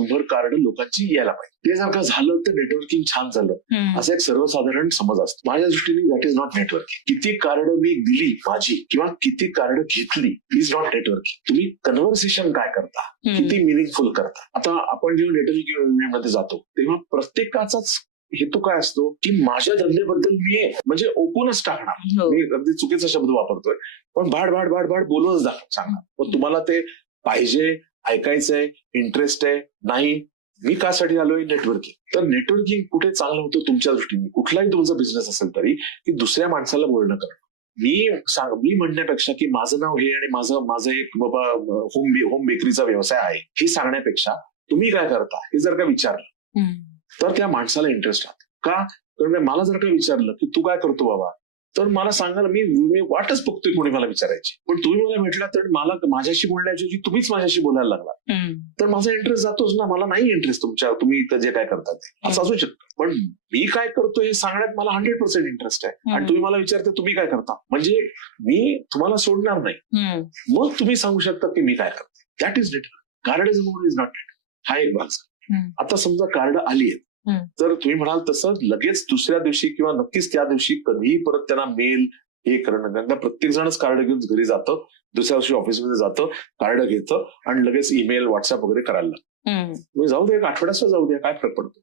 100 card लोकांची यायला पाहिजे. ते जर का झालं तर नेटवर्किंग छान झालं असा एक सर्वसाधारण समज असतो. माझ्या दृष्टीने दॅट इज नॉट नेटवर्किंग. किती कार्ड मी दिली माझी किंवा किती कार्ड घेतली इज नॉट नेटवर्किंग. तुम्ही कन्व्हर्सेशन काय करता, किती मिनिंगफुल करता. आता आपण जेव्हा नेटवर्किंग मध्ये जातो तेव्हा प्रत्येकाचाच हेतू काय असतो की माझ्या धंद्याबद्दल मी म्हणजे ओपूनच टाकणार. मी अगदी चुकीचा शब्द वापरतोय पण भाड भाड भाड भाड बोलूनच सांगणार. पण तुम्हाला ते पाहिजे, ऐकायचंय, इंटरेस्ट आहे नाही, मी कासाठी आलोय नेटवर्किंग. तर नेटवर्किंग कुठे चांगलं होतं तुमच्या दृष्टीने, कुठलाही तुमचा बिझनेस असेल तरी, की दुसऱ्या माणसाला बोलणं करणं. मी म्हणण्यापेक्षा की माझं नाव हे आणि माझं एक बाबा होम बेकरीचा व्यवसाय आहे हे सांगण्यापेक्षा तुम्ही काय करता हे जर का विचारलं तर त्या माणसाला इंटरेस्ट राहतो. का? कारण मला जर का विचारलं की तू काय करतो बाबा, तर मला सांगायला मी वाटच बघतोय कोणी मला विचारायची. पण तुम्ही मला भेटला तर मला माझ्याशी बोलण्याची तुम्हीच माझ्याशी बोलायला लागला तर माझा इंटरेस्ट जातोच ना. मला नाही इंटरेस्ट तुम्ही जे काय करतात ते असं असू शकतं. पण मी काय करतो हे सांगण्यात मला 100% इंटरेस्ट आहे आणि तुम्ही मला विचारता तुम्ही काय करता म्हणजे मी तुम्हाला सोडणार नाही. मग तुम्ही सांगू शकता की मी काय करतो. That is network. Card is not network. हा एक भाग. आता समजा कार्ड आली आहेत तर तुम्ही म्हणाल तसं लगेच दुसऱ्या दिवशी किंवा नक्कीच त्या दिवशी कधीही परत त्यांना मेल हे करणं, कारण प्रत्येक जणच कार्ड घेऊन घरी जातं, दुसऱ्या दिवशी ऑफिसमध्ये जातं, कार्ड घेतं आणि लगेच ईमेल व्हॉट्सअप वगैरे करायला लागतं. तुम्ही जाऊ दे, एक आठवड्याचं जाऊ द्या, काय फरक पडतो.